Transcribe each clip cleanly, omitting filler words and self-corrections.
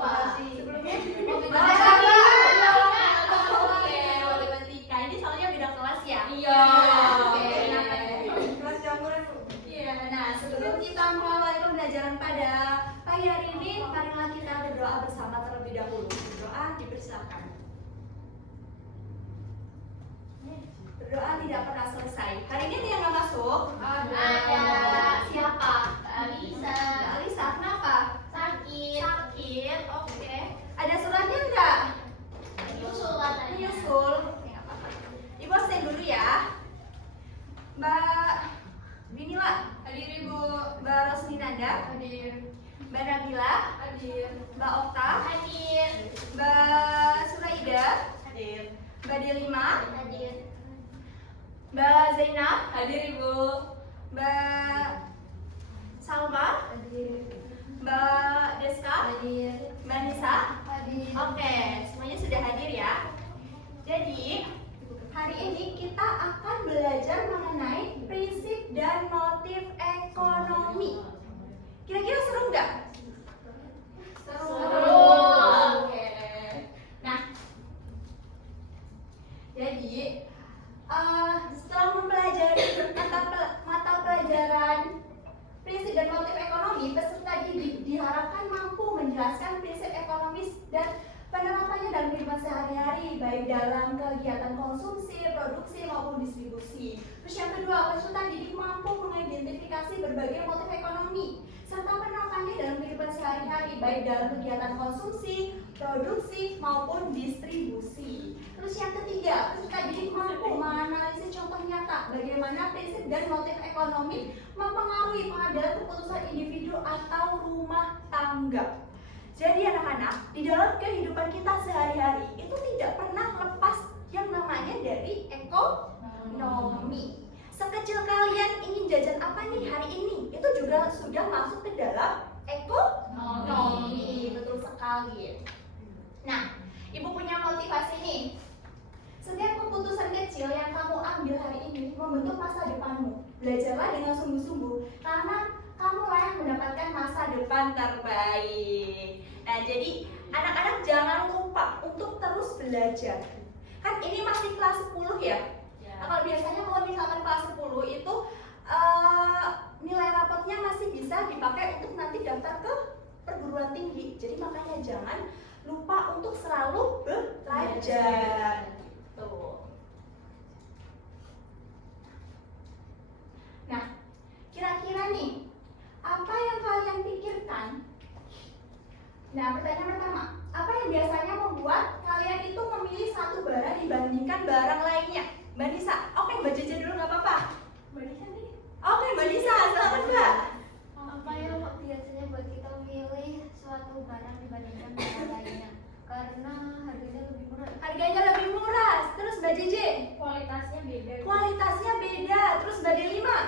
lupa. Sebelumnya matematika. Ini soalnya beda kelas ya? Iya. Oke. Kelas campuran. Iya. Nah, sebelum kita mulai pembelajaran pada pagi hari ini, marilah kita berdoa bersama terlebih dahulu. Berdoa dipersilakan. Berdoa tidak pernah selesai. Hari ini yang nggak masuk? Ada. Siapa? Alisa. Alisa, kenapa? Sakit. Sakit. Oke. Ada suratnya enggak? Nyusul katanya. Menyusul. Oke, nggak apa-apa. Ibu absen dulu ya. Mbak Binila. Hadir Ibu. Mbak Rosminanda. Hadir. Mbak Nabila. Hadir. Mbak Okta. Hadir. Mbak Suraida. Hadir. Mbak Delima. Hadir. Mbak Zainab. Hadir Ibu. Mbak Salma. Hadir. Mbak Deska. Hadir. Mbak Nisa. Hadir. Oke, semuanya sudah hadir ya. Jadi, hari ini kita akan belajar mengenai prinsip dan motif ekonomi. Kira-kira seru nggak? Seru. Oke. Nah, jadi setelah mempelajari mata pelajaran prinsip dan motif ekonomi, peserta didik diharapkan mampu menjelaskan prinsip ekonomis dan penerapannya dalam kehidupan sehari-hari, baik dalam kegiatan konsumsi, produksi maupun distribusi. Terus yang kedua, peserta didik mampu mengidentifikasi berbagai motif ekonomi serta penerapannya dalam kehidupan sehari-hari, baik dalam kegiatan konsumsi, produksi maupun distribusi. Terus yang ketiga, peserta didik mampu menganalisis contoh nyata bagaimana prinsip dan motif ekonomi mempengaruhi pengambilan keputusan individu atau rumah tangga. Jadi anak-anak, di dalam kehidupan kita sehari-hari itu tidak pernah lepas yang namanya dari ekonomi. Sekecil kalian ingin jajan apa nih hari ini, itu juga sudah masuk ke dalam ekonomi. Betul sekali. Nah, Ibu punya motivasi nih. Setiap keputusan kecil yang kamu ambil hari ini membentuk masa depanmu. Belajarlah dengan sungguh-sungguh, karena kamulah yang mendapatkan masa depan terbaik. Nah, jadi anak-anak jangan lupa untuk terus belajar. Kan ini masih kelas 10 ya? Nah, kalau biasanya kalau misalkan kelas 10 itu nilai rapotnya masih bisa dipakai untuk nanti daftar ke perguruan tinggi. Jadi makanya jangan lupa untuk selalu belajar. Tuh. Nah, kira-kira nih, apa yang kalian pikirkan? Nah, pertanyaan pertama, apa yang biasanya membuat kalian itu memilih satu barang dibandingkan barang lainnya? Mbak Nisa, oke Mbak Jeje dulu nggak apa-apa. Mbak Nisa nih. Oke Mbak Nisa, silakan Mbak. Apa yang biasanya buat kita memilih suatu barang dibandingkan barang lainnya? Karena harganya lebih murah. Harganya lebih murah. Terus Mbak Jeje, Kualitasnya beda. kualitasnya beda. Terus Mbak Delima,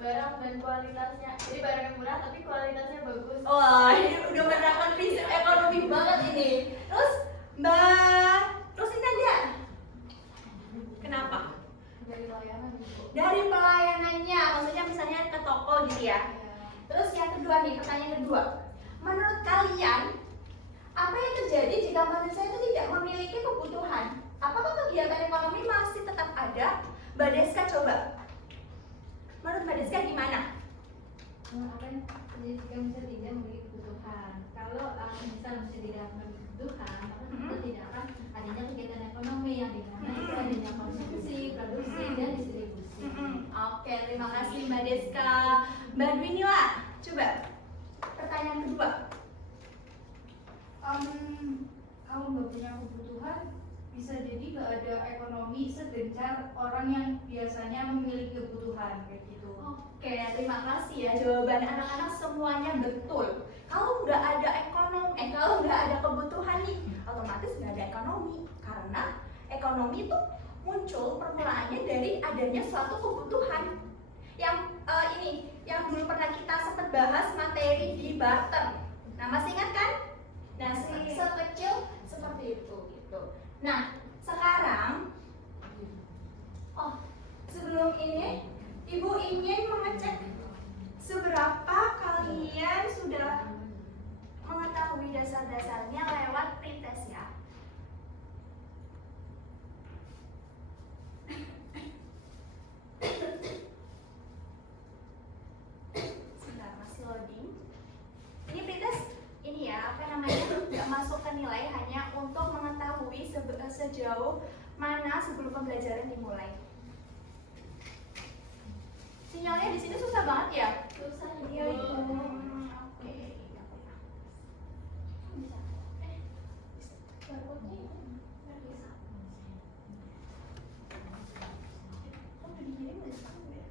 Barang dan kualitasnya. Jadi barang yang murah tapi kualitasnya bagus. wah ini udah menerapkan prinsip ekonomi banget ini. Terus Mbak Rosinanda, kenapa? Dari layanan Ibu. Dari pelayanannya, maksudnya misalnya ke toko gitu ya. Terus yang kedua nih, pertanyaan kedua, menurut kalian apa yang terjadi jika manusia itu tidak memiliki kebutuhan? Apakah kegiatan ekonomi masih tetap ada? Mbak Deska coba. Menurut Mbak Deska gimana? Apa yang terjadi jika misal tidak memiliki kebutuhan? Kalau misal tidak memiliki kebutuhan, maka tentu tidak akan adanya kegiatan ekonomi yang dimana itu adanya konsumsi, produksi, dan distribusi. Oke, terima kasih Mbak Deska. Mbak Dwinila, coba. Pertanyaan kedua. Kalau nggak punya kebutuhan, bisa jadi nggak ada ekonomi segencar orang yang biasanya memiliki kebutuhan kayak gitu. Oke, terima kasih ya, jawaban anak-anak semuanya betul. Kalau nggak ada ekonomi, kalau nggak ada kebutuhan nih, otomatis nggak ada ekonomi. Karena ekonomi itu muncul permulaannya dari adanya suatu kebutuhan. Yang yang dulu pernah kita sempat bahas materi di barter. Nah, masih ingat kan? Nah, sekecil seperti itu gitu. Nah, sekarang sebelum ini Ibu ingin mengecek seberapa kalian sudah nggak masuk ke nilai, hanya untuk mengetahui sejauh mana sebelum pembelajaran dimulai. Sinyalnya di sini susah banget ya? Susah Iya. Ibu. Oke. Barcode-nya nggak bisa. Udah dikirim nggak sekarang ya?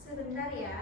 Sebentar ya.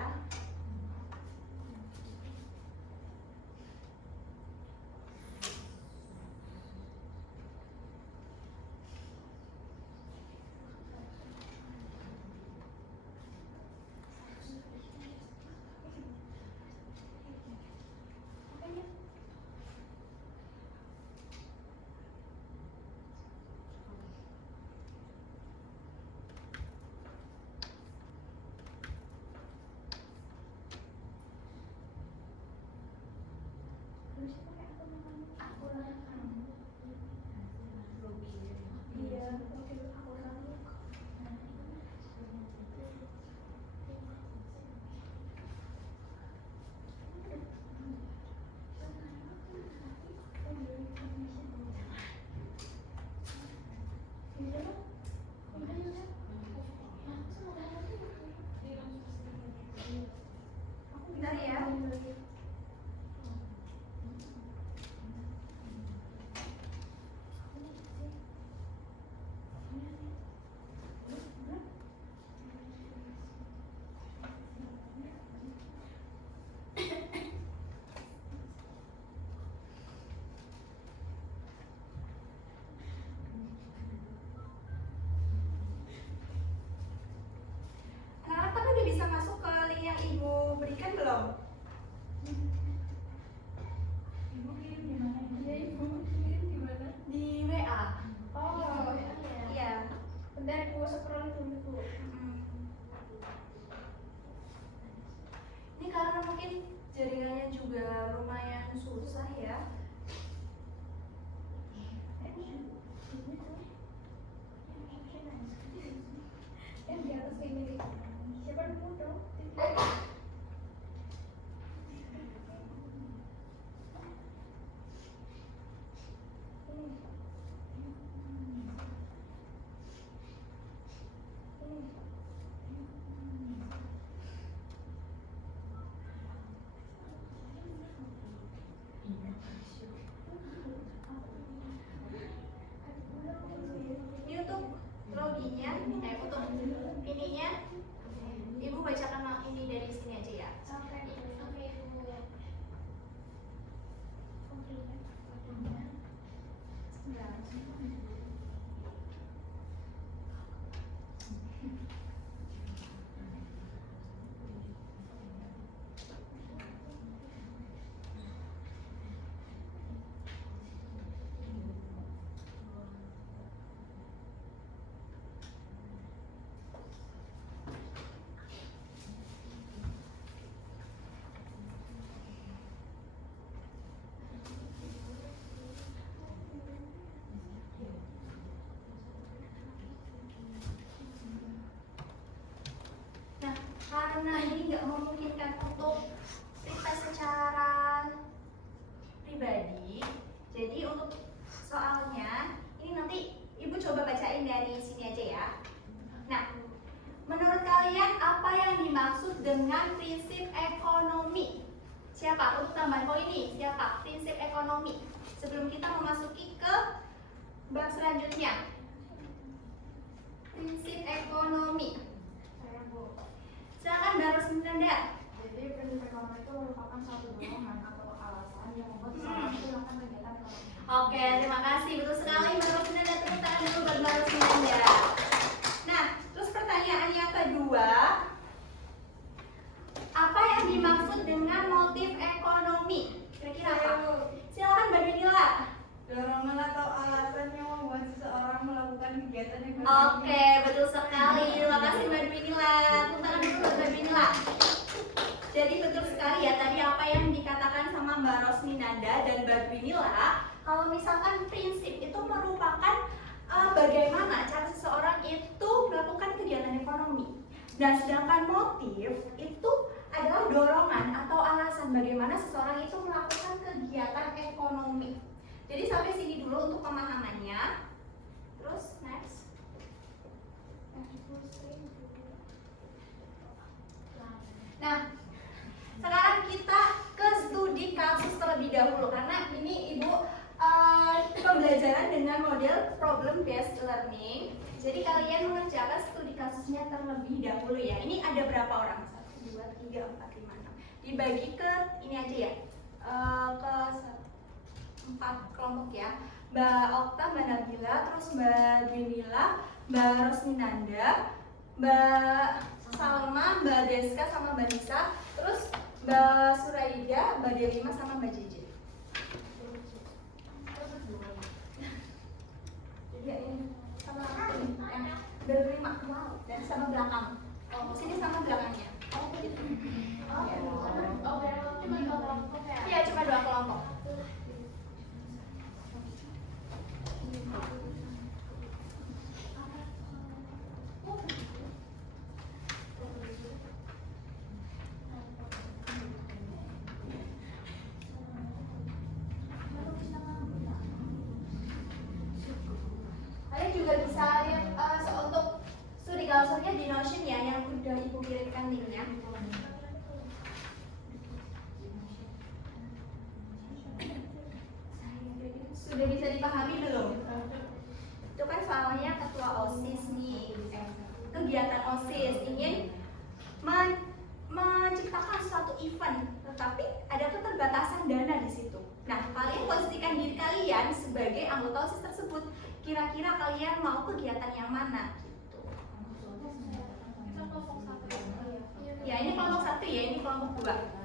Bentar ya. Anak-anak tapi udah bisa masuk ke link yang Ibu berikan belum? Ibu kirim di mana? Iya Ibu, kirim di mana? Di WA. Oh, Iya. bentar Ibu scroll dulu. Ini karena mungkin jaringannya juga lumayan susah ya. Yang di atas ini. Siapa dulu dong? Ini untuk loginnya, untuk ininya, Ibu bacakan ini dari sini aja ya. Oke Ibu. Nah, karena ini nggak memungkinkan untuk prepare secara pribadi, jadi untuk soalnya ini nanti Ibu coba bacain dari sini aja ya. Nah, menurut kalian apa yang dimaksud dengan prinsip ekonomi? Siapa? Untuk tambahan poin ini, siapa? Prinsip ekonomi. Sebelum kita memasuki ke bab selanjutnya. Prinsip ekonomi. Saya Bu. Silakan Mbak Rosminanda. Jadi prinsip ekonomi itu merupakan suatu dorongan atau alasan yang membuat seseorang itu melakukan kegiatan ekonomi. Oke, terima kasih. Betul sekali Mbak Rosminanda. Tepuk tangan dulu buat Mbak Rosminanda. Nah, terus pertanyaan yang kedua, apa yang dimaksud dengan motif ekonomi? Kira-kira apa? Silakan Mbak Dunila. Dorongan atau alasan yang membuat seseorang melakukan kegiatan ekonomi. Oke, betul sekali. Terima kasih Mbak Dunila. Tepuk tangan dulu buat Mbak Dunila. Jadi betul sekali ya tadi apa yang dikatakan sama Mbak Rosminanda dan Mbak Dunila. Kalau misalkan prinsip itu merupakan bagaimana cara seseorang itu melakukan kegiatan ekonomi. Dan sedangkan motif itu adalah dorongan atau alasan bagaimana seseorang itu melakukan kegiatan ekonomi. Jadi sampai sini dulu untuk pemahamannya. Terus next. Nah, sekarang kita ke studi kasus terlebih dahulu karena ini Ibu pembelajaran dengan model problem based learning. Jadi kalian mengerjakan studi kasusnya terlebih dahulu ya. Ini ada berapa orang? 1, 2, 3, 4, 5, 6. Dibagi ke ini aja ya. Ke 4 kelompok ya. Mbak Okta, Mbak Nabila, terus Mbak Dwinila, Mbak Rosminanda, Mbak Salma, Mbak Deska sama Mbak Nisa, terus Mbak Suraida, Mbak Delima sama Mbak Jeje. Ya ini sama ini yang berlima, wow, dan sama belakang. Oh, sini sama belakangnya. Oh, begitu. Cuma 2 kelompok ya? Iya, cuma 2 kelompok. Kalian juga bisa lihat untuk studi kasusnya di Notion ya, yang udah Ibu kirimkan linknya. Sudah bisa dipahami belum? Itu kan soalnya ketua OSIS nih, kegiatan OSIS ingin menciptakan suatu event, tetapi ada keterbatasan dana di situ. Nah, kalian posisikan diri kalian sebagai anggota OSIS tersebut. Kira-kira kalian mau kegiatan yang mana? Gitu. Ya, ini kelompok 1 ya, ini kelompok 2.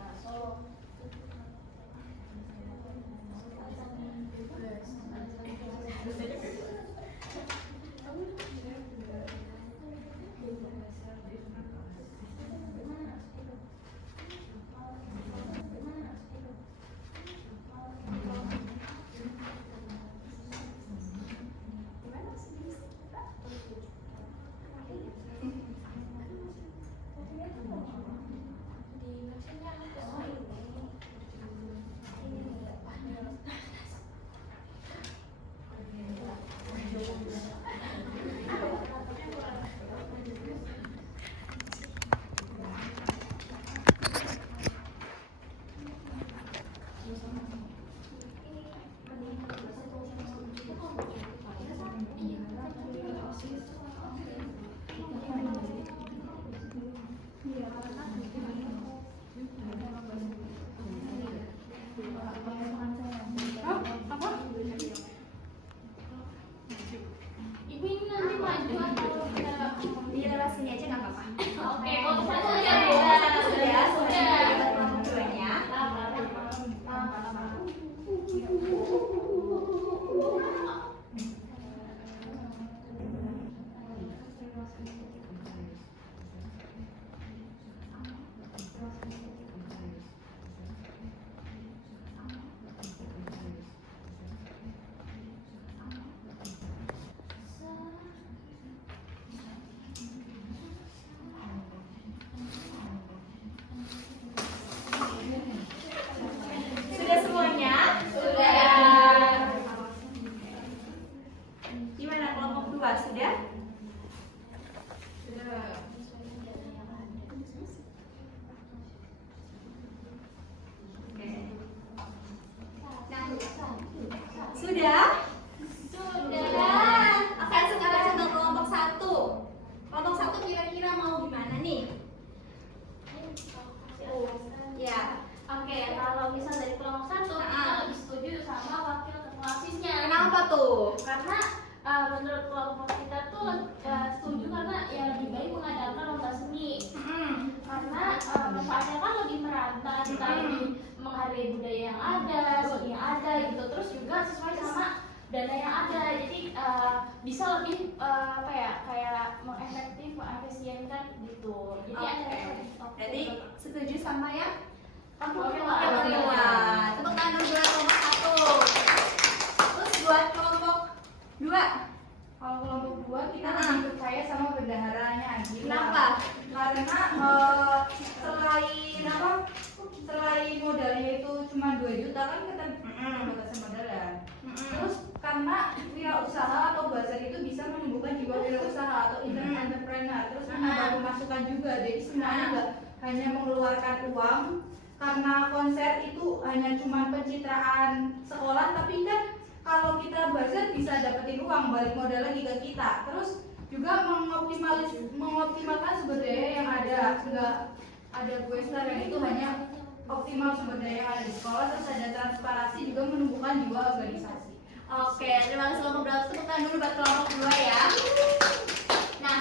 Ibu ini nanti maju atau kita Di relasinya aja nggak apa-apa. Oke, kalau satu Sudah, ya. sudah dapat kelompok 2-nya. Sudah semuanya? Sudah. Gimana kelompok 2 sudah? Oke. Nah, sudah? Sudah. Oke, sekarang untuk kelompok 1. Kelompok 1 kira-kira mau gimana nih? Ya. Oke, kalau misal dari kelompok 1 kita lebih setuju sama wakil ketua OSISnya. Kenapa tuh? Karena menurut kelompok kita tuh setuju karena ya lebih baik mengadakan lomba seni. Karena manfaatnya kan lebih merata, kita lebih menghargai budaya yang ada, seni yang ada gitu. Terus juga sesuai sama dana yang ada, jadi bisa lebih apa ya, kayak mengefektif, mengefisienkan gitu. Jadi Oke. Jadi setuju sama ya? Oke, Oke, kedua. Tepuk tangan dulu buat kelompok 1. juga. Jadi semuanya nggak hanya mengeluarkan uang, karena konser itu hanya cuma pencitraan sekolah, tapi kan kalau kita buzzer bisa dapetin uang, balik modal lagi ke kita. Terus juga mengoptimalkan sumber daya yang ada, nggak ada Quester yang itu hanya optimal sumber daya yang ada di sekolah. Terus ada transparansi juga menumbuhkan jiwa organisasi. Oke, terima kasih kelompok berapa, tepukan dulu buat kelompok 2 ya. Nah,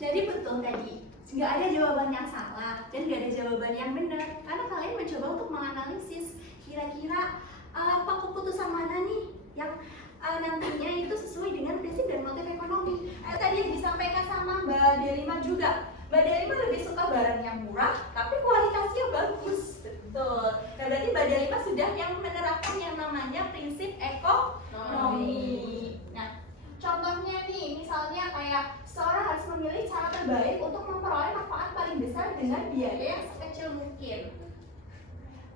jadi betul tadi, nggak ada jawaban yang salah dan nggak ada jawaban yang benar, karena kalian mencoba untuk menganalisis kira-kira apa keputusan mana nih yang nantinya itu sesuai dengan prinsip dan motif ekonomi. Tadi yang disampaikan sama Mbak Delima juga, Mbak Delima lebih suka barang yang murah tapi kualitasnya bagus. Betul. Nah, berarti Mbak Delima sudah yang menerapkan yang namanya prinsip ekonomi. Nah, contohnya nih, misalnya kayak seorang harus memilih cara terbaik untuk memperoleh manfaat paling besar dengan biaya yang sekecil mungkin.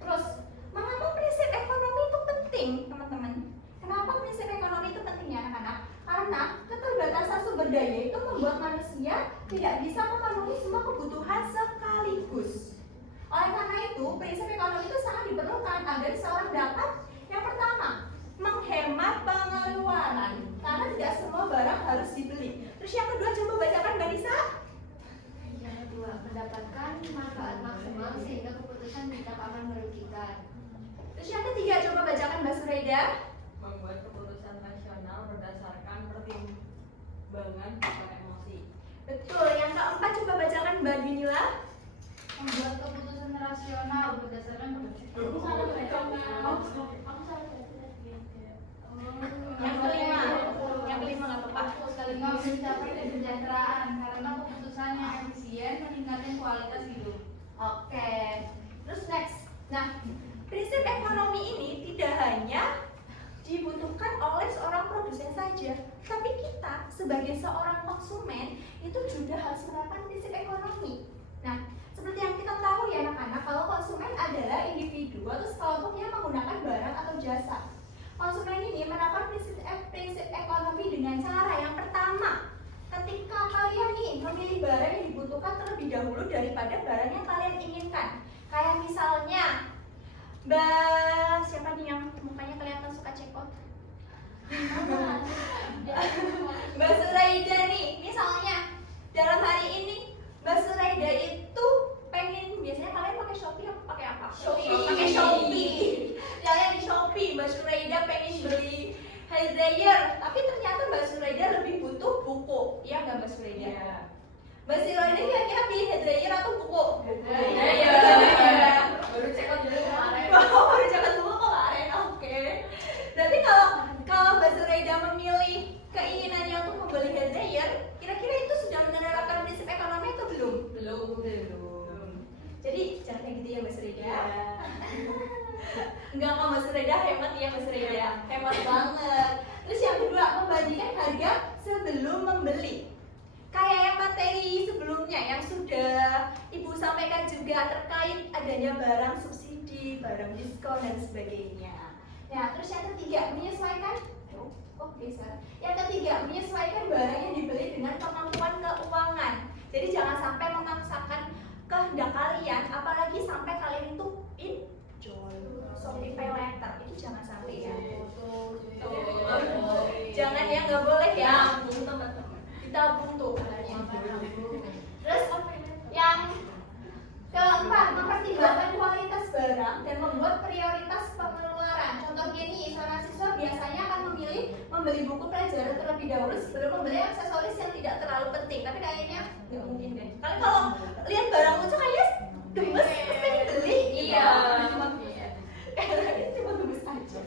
Terus, mengapa prinsip ekonomi itu penting, teman-teman? Kenapa prinsip ekonomi itu penting ya anak-anak? Karena keterbatasan sumber daya itu membuat manusia tidak bisa memenuhi semua kebutuhan sekaligus. Oleh karena itu, prinsip ekonomi itu sangat diperlukan agar seorang dapat yang pertama, menghemat pengeluaran, karena tidak semua barang harus dibeli. Terus yang kedua, coba bacakan Mbak Nisa. Yang kedua, mendapatkan manfaat maksimal sehingga keputusan tetap akan merugikan. Terus yang ketiga, coba bacakan Mbak Suraida. Membuat keputusan rasional berdasarkan pertimbangan bukan emosi. Betul. Yang keempat, coba bacakan Mbak Dinila. Membuat keputusan rasional berdasarkan Aku salah baca. Yang kelima nggak apa-apa. kelima mencapai kesejahteraan, karena keputusan yang efisien meningkatkan kualitas hidup. Oke. Terus next. Nah, prinsip ekonomi ini tidak hanya dibutuhkan oleh seorang produsen saja, tapi kita sebagai seorang konsumen itu juga harus menerapkan prinsip ekonomi. Nah, seperti yang kita tahu ya anak-anak, kalau konsumen adalah individu atau sekelompok yang menggunakan barang atau jasa. Konsumen ini menerapkan prinsip ekonomi dengan cara yang pertama, ketika kalian nih memilih barang yang dibutuhkan terlebih dahulu daripada barang yang kalian inginkan. Kayak misalnya Mbak siapa nih yang mukanya kelihatan suka cekot? Mbak Suraida nih, misalnya dalam hari ini Mbak Suraida itu pengen, biasanya kalian pakai Shopee apa pakai apa? Shopee. Pakai Shopee. Kalian di Shopee, Mbak Suraida pengen beli hair dryer, tapi ternyata Mbak Suraida lebih butuh buku. Iya nggak Mbak Suraida? Iya. Mbak Suraida kira-kira pilih hair dryer atau buku? Iya. Baru cek out dulu kemarin. Baru jangan dulu kemarin, oke. Berarti kalau Mbak Suraida memilih keinginannya untuk membeli hair dryer, kira-kira itu sudah menerapkan prinsip ekonomi atau belum? Belum. Jadi jangan kayak gitu ya Mbak Suraida. Enggak kok Mbak Suraida, hemat ya Mbak Suraida, hemat banget. Terus yang kedua, membandingkan harga sebelum membeli. Kayak yang materi sebelumnya yang sudah Ibu sampaikan juga terkait adanya barang subsidi, barang diskon dan sebagainya. Nah, terus yang ketiga, menyesuaikan. Oh, bisa. Yang ketiga, menyesuaikan barang yang dibeli dengan kemampuan keuangan. Jadi jangan sampai memaksakan kehendak kalian, apalagi sampai kalian itu pinjol, Shopee Pay Later, itu jangan sampai ya. Jangan ya, nggak boleh ya. Ditabung tuh. Terus yang keempat, mempertimbangkan kualitas barang dan membuat prioritas pengeluaran. Contohnya nih, seorang siswa biasanya akan memilih membeli buku pelajaran terlebih dahulu sebelum membeli aksesoris yang tidak terlalu penting. Tapi kayaknya nggak mungkin deh. Kalian kalau lihat barang lucu kayaknya gemes, terus kan dibeli. Iya. Kayaknya cuma gemes aja.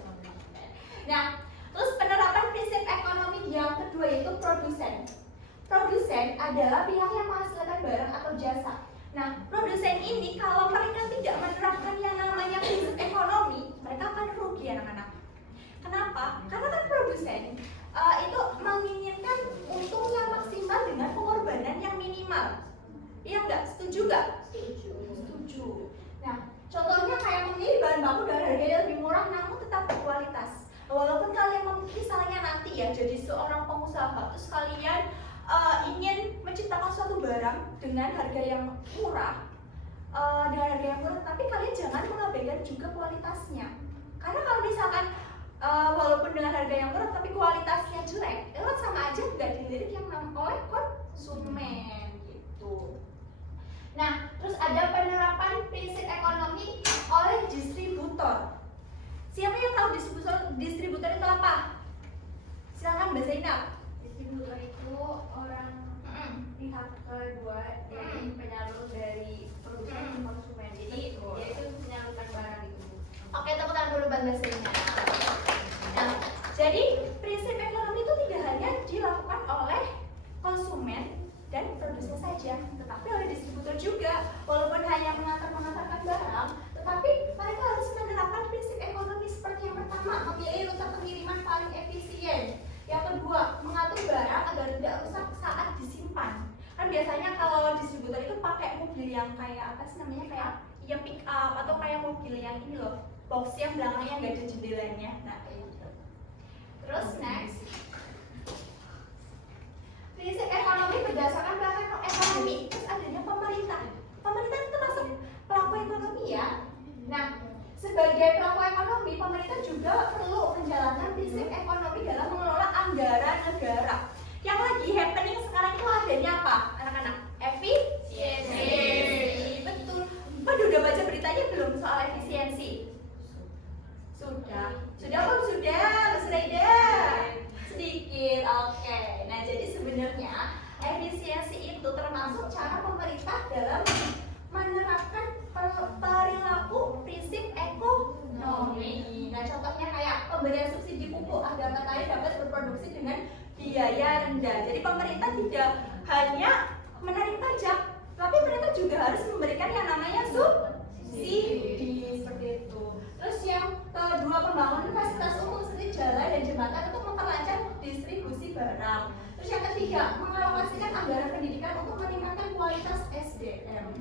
Nah, terus penerapan prinsip ekonomi yang kedua yaitu produsen. Produsen adalah pihak yang menghasilkan barang atau jasa. Nah, produsen ini kalau mereka tidak menerapkan yang namanya prinsip ekonomi, mereka akan rugi anak-anak. Kenapa? Karena kan produsen itu menginginkan untung yang maksimal dengan pengorbanan yang minimal. Iya nggak? Setuju nggak? Setuju. Nah, contohnya kayak memilih bahan baku dan harganya lebih murah namun tetap berkualitas. Walaupun kalian misalnya nanti ya jadi seorang pengusaha, terus kalian ingin menciptakan suatu barang dengan harga yang murah, tapi kalian jangan mengabaikan juga kualitasnya. Karena kalau misalkan walaupun dengan harga yang murah tapi kualitasnya jelek, itu kan sama aja nggak dilirik yang oleh konsumen gitu. Nah, terus ada penerapan prinsip ekonomi oleh distributor. Siapa yang tahu distributor itu apa? Silakan Mbak Zainab. Distributor itu orang pihak kedua dari penyalur dari produsen ke konsumen. Jadi dia itu menyalurkan barang itu. Oke, tepuk tangan dulu Mbak Zainab. Nah, jadi prinsip ekonomi itu tidak hanya dilakukan oleh konsumen dan produsen saja, tetapi oleh distributor juga. Walaupun hanya mengantarkan barang, tetapi mereka harus menerapkan prinsip ekonomi seperti yang pertama, memilih rute pengiriman paling efisien. Yang kedua, mengatur barang agar tidak rusak saat disimpan. Kan biasanya kalau distributor itu pakai mobil yang kayak apa sih namanya, kayak ya pick up atau kayak mobil yang ini loh, box yang belakangnya nggak ada jendelanya. Nah, kayak gitu. Terus next, prinsip ekonomi berdasarkan pelaku ekonomi. Terus adanya pemerintah. Pemerintah itu termasuk pelaku ekonomi ya. Nah, sebagai pelaku ekonomi, pemerintah juga perlu menjalankan prinsip ekonomi dalam mengelola anggaran negara. Yang lagi happening sekarang itu adanya apa, anak-anak? Efisiensi. Betul. Waduh, udah baca beritanya belum soal efisiensi? Sudah belum? Sudah, Mas Raida? Sedikit, oke. Nah, jadi sebenarnya efisiensi itu termasuk cara pemerintah dalam menerapkan perilaku prinsip ekonomi. Nah, contohnya kayak pemberian subsidi pupuk agar petani dapat berproduksi dengan biaya rendah. Jadi pemerintah tidak hanya menarik pajak, tapi mereka juga harus memberikan yang namanya subsidi seperti itu. Terus yang kedua, pembangunan fasilitas umum seperti jalan dan jembatan untuk memperlancar distribusi barang. Terus yang ketiga, mengalokasikan anggaran pendidikan untuk meningkatkan kualitas SDM.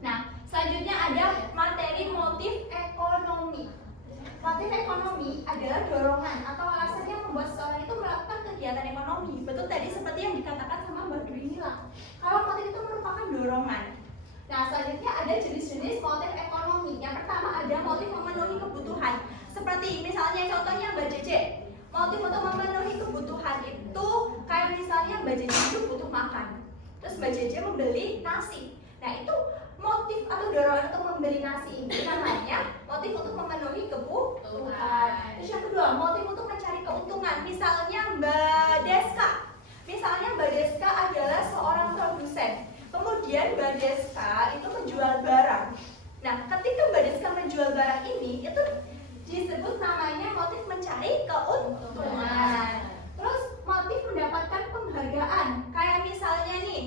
Nah, selanjutnya ada materi motif ekonomi. Motif ekonomi adalah dorongan atau alasan yang membuat seseorang itu melakukan kegiatan ekonomi. Betul tadi seperti yang dikatakan sama Mbak Dwi Nila. Kalau motif itu merupakan dorongan. Nah, selanjutnya ada jenis-jenis motif ekonomi. Yang pertama ada motif memenuhi kebutuhan. Seperti misalnya contohnya Mbak Cece. Motif untuk memenuhi kebutuhan itu kayak misalnya Mbak Cece itu butuh makan. Terus Mbak Cece membeli nasi. Nah, itu motif atau dorongan untuk membeli nasi ini namanya motif untuk memenuhi kebutuhan. Terus yang kedua, motif untuk mencari keuntungan. Misalnya Mbak Deska adalah seorang produsen. Kemudian Mbak Deska itu menjual barang. Nah, ketika Mbak Deska menjual barang ini, itu disebut namanya motif mencari keuntungan. Terus motif mendapatkan penghargaan. Kayak misalnya nih,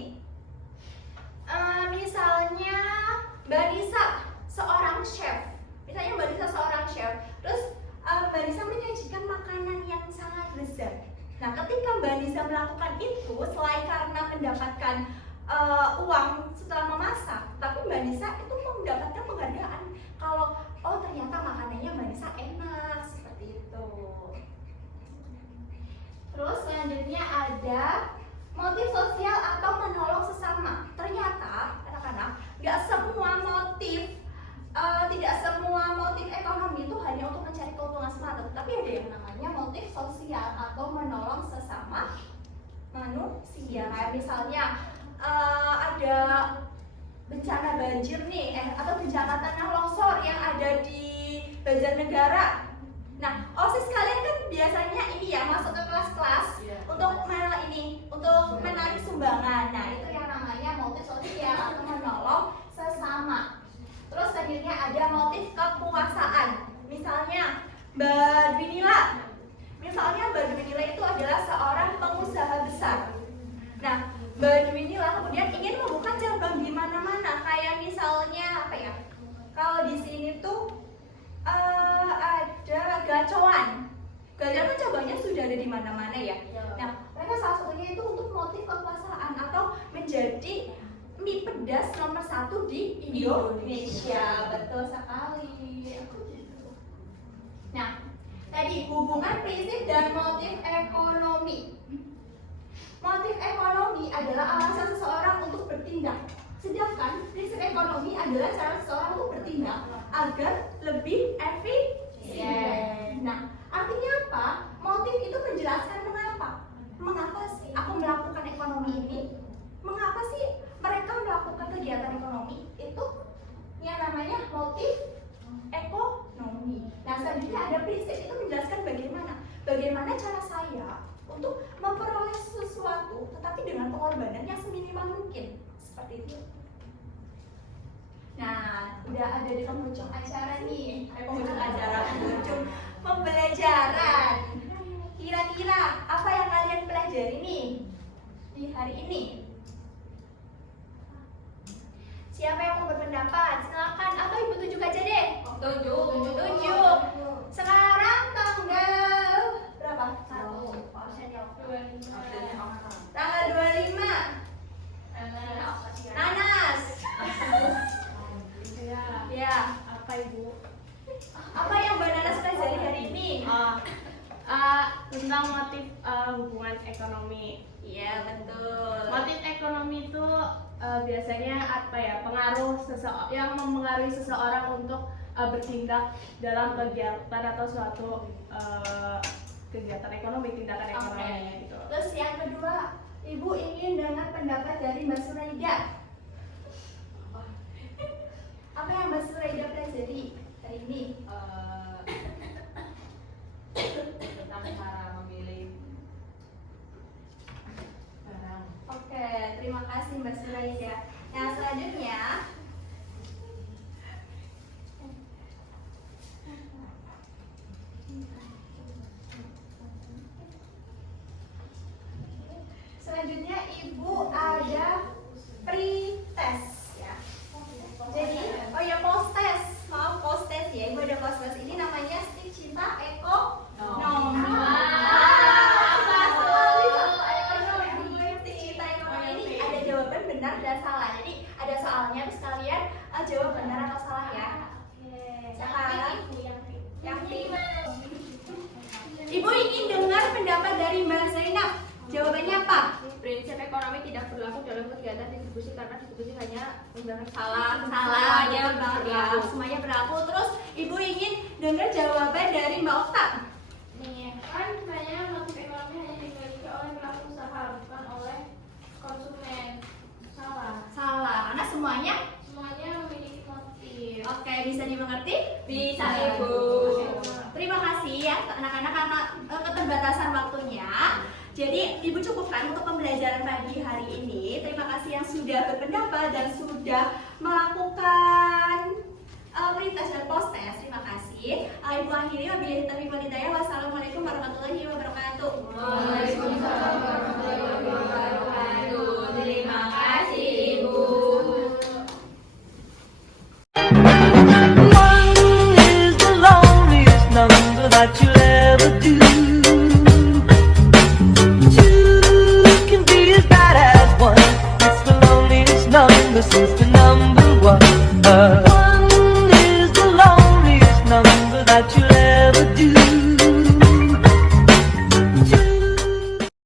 misalnya Mbak Nisa seorang chef. Terus Mbak Nisa menyajikan makanan yang sangat lezat. Nah, ketika Mbak Nisa melakukan itu, selain karena mendapatkan uang setelah memasak, tapi Mbak Nisa itu mendapatkan penghargaan kalau ternyata makanannya Mbak Nisa enak, seperti itu. Terus selanjutnya ada motif sosial atau menolong sesama. Ternyata anak-anak, tidak semua motif ekonomi itu hanya untuk mencari keuntungan semata, tapi ada yang namanya motif sosial atau menolong sesama manusia. Kayak misalnya ada bencana banjir nih, atau bencana tanah longsor yang ada di Banjarnegara. Nah, OSIS kalian kan biasanya ini ya, masuk ke kelas-kelas untuk menarik sumbangan. Nah, itu yang namanya motif sosial atau menolong sesama. Terus selanjutnya ada motif kekuasaan. Misalnya Mbak Dwi Nila itu adalah seorang pengusaha besar. Nah, Mbak Dwi Nila kemudian ingin membuka cabang di mana-mana. Kayak misalnya apa ya? Kalau di sini tuh ada gacoan. Gacoan kan cabangnya sudah ada di mana-mana ya. Nah, mereka salah satunya itu untuk motif kekuasaan atau menjadi mie pedas nomor 1 di Indonesia. Betul sekali. Nah, tadi hubungan prinsip dan motif ekonomi. Motif ekonomi adalah alasan seseorang untuk bertindak. Sedangkan prinsip ekonomi adalah cara seseorang untuk bertindak agar lebih efisien. Nah, artinya apa? Motif itu menjelaskan mengapa. Mengapa sih aku melakukan ekonomi ini? Mengapa sih mereka melakukan kegiatan ekonomi? Itu yang namanya motif ekonomi. Nah, selanjutnya ada prinsip, itu menjelaskan bagaimana cara saya untuk memperoleh sesuatu tetapi dengan pengorbanan yang seminimal mungkin. Seperti itu. Nah, udah ada di penghujung acara nih. Penghujung pembelajaran. Kira-kira apa yang kalian pelajari nih di hari ini? Siapa yang mau berpendapat? Silakan, atau Ibu tunjuk aja deh. Tunjuk. Sekarang tanggal berapa? 1. Tanggal 25. Nanas. Ya. Apa Ibu? Apa yang Mbak Nanas pelajari hari ini? Tentang motif hubungan ekonomi. Iya, betul. Motif ekonomi itu biasanya apa ya, yang mempengaruhi seseorang untuk bertindak dalam kegiatan atau suatu kegiatan ekonomi, tindakan ekonomi gitu. Terus yang kedua, Ibu ingin dengar pendapat dari Mbak Suraida. Apa yang Mbak Suraida pelajari hari ini? Tentang cara memilih barang. Oke, terima kasih Mbak Suraida. Nah, selanjutnya Ibu ada pre-test ya. Jadi, post test. Maaf, post test ya. Ibu ada post test. Ini namanya Stik Cinta Ekonomi. Stik Cinta Ekonomi ini ada jawaban benar dan salah. Jadi ada soalnya, terus kalian jawab benar atau salah ya. Sekarang yang lima. Ibu ingin dengar pendapat dari Mbak Zainab. Jawabannya apa? Prinsip ekonomi tidak berlaku dalam kegiatan distribusi karena distribusi hanya menggunakan Salah, ya banget ya. Semuanya berlaku. Terus Ibu ingin dengar jawaban dari Mbak Okta. Nih, kan sebenarnya motif ekonomi hanya dimiliki oleh pelaku usaha, bukan oleh konsumen. Salah, karena semuanya. Semuanya memiliki motif. Oke, bisa dimengerti? Bisa, Ibu. Terima kasih ya anak-anak, karena keterbatasan waktunya. Jadi Ibu cukupkan untuk pembelajaran pagi hari ini. Terima kasih yang sudah berpendapat dan sudah melakukan pre-test dan post-test. Terima kasih. Ibu akhiri wabillahi taufiq wal hidayah. Wassalamualaikum warahmatullahi wabarakatuh. Waalaikumsalam warahmatullahi wabarakatuh. Terima kasih, Ibu. One is the loneliest number that you'll ever do. Two can be as bad as one. It's the loneliest number since the